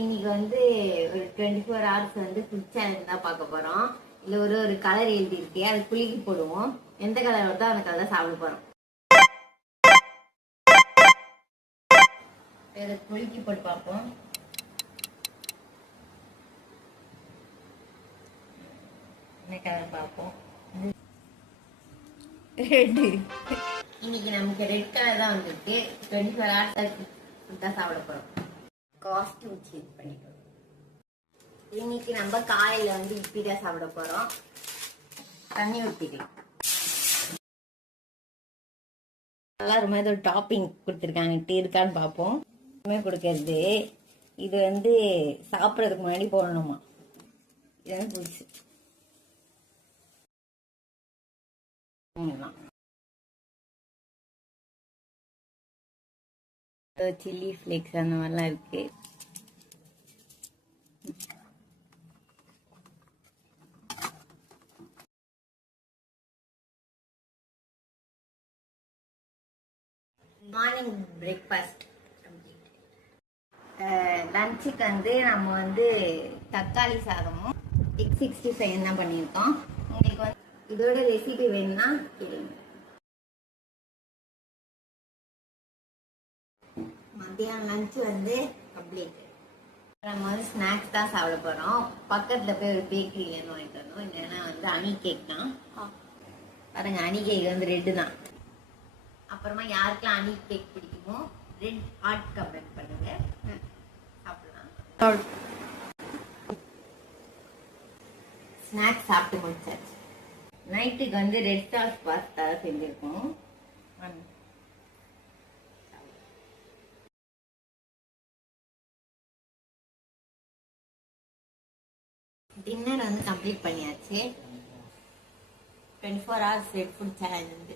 இன்னைக்கு வந்து ஒரு 24 hours வந்து ஃபுட் சேலஞ்ச் தான் பார்க்க போறோம். இல்ல ஒரு கலர் எழுதி இருக்கு, அது குலுக்கி போடுவோம். எந்த கலர் வருதோ அந்த கலர் சாப்பிட போறோம். குலுக்கி போட்டு பார்ப்போம். என்ன கலர் பார்ப்போம். ரெட். இன்னைக்கு நமக்கு ரெட் கலர் தான் வந்துருக்கு. 24 hours தான் சாப்பிட போறோம். காஸ்டியூம் சேஞ்ச் பண்ணிட்டோம். இன்னைக்கு நம்ம காலையில வந்து இட்லி தான் சாப்பிட போறோம். தண்ணி ஊற்றிக்கலாம். எல்லாருமே ஏதோ டாப்பிங் கொடுத்துருக்காங்க, இருக்கான்னு பார்ப்போம். கொடுக்கறது இது வந்து சாப்பிட்றதுக்கு முன்னாடி போடணுமா? இது வந்து புதுசு. சில்லி ஃபிளேக்ஸ் அந்த மாதிரிலாம் இருக்கு. Morning breakfast. லஞ்சுக்கு வந்து நம்ம வந்து தக்காளி சாதமும் எக் 65 தான் பண்ணியிருக்கோம். உங்களுக்கு வந்து இதோட ரெசிபி வேணும்னா கேளுங்க. மத்தியானம் லஞ்சு வந்து கம்ப்ளீட். நம்ம வந்து ஸ்நாக்ஸ் தான் சாப்பிட போறோம். பக்கத்துல போய் ஒரு பேக்கரியிலேருந்து வாங்கிட்டு வந்தோம். என்னன்னா வந்து அணி கேக் தான். பாருங்க, அணி கேக் வந்து ரெட்டு தான். அப்புறமா யாருக்கெல்லாம் அணி கேக் பிடிக்குமோ ரெட் ஹார்ட் கமெண்ட் பண்ணுங்க, சாப்பிடலாம். ஸ்நாக்ஸ் சாப்பிட்டு முடிச்சாச்சு. நைட்டுக்கு வந்து ரெட் சாஸ் பாஸ்தா செஞ்சிருக்கோம். டின்னர் வந்து கம்ப்ளீட் பண்ணியாச்சு. 24 hours ஃபுட் சேலஞ்ச் வந்து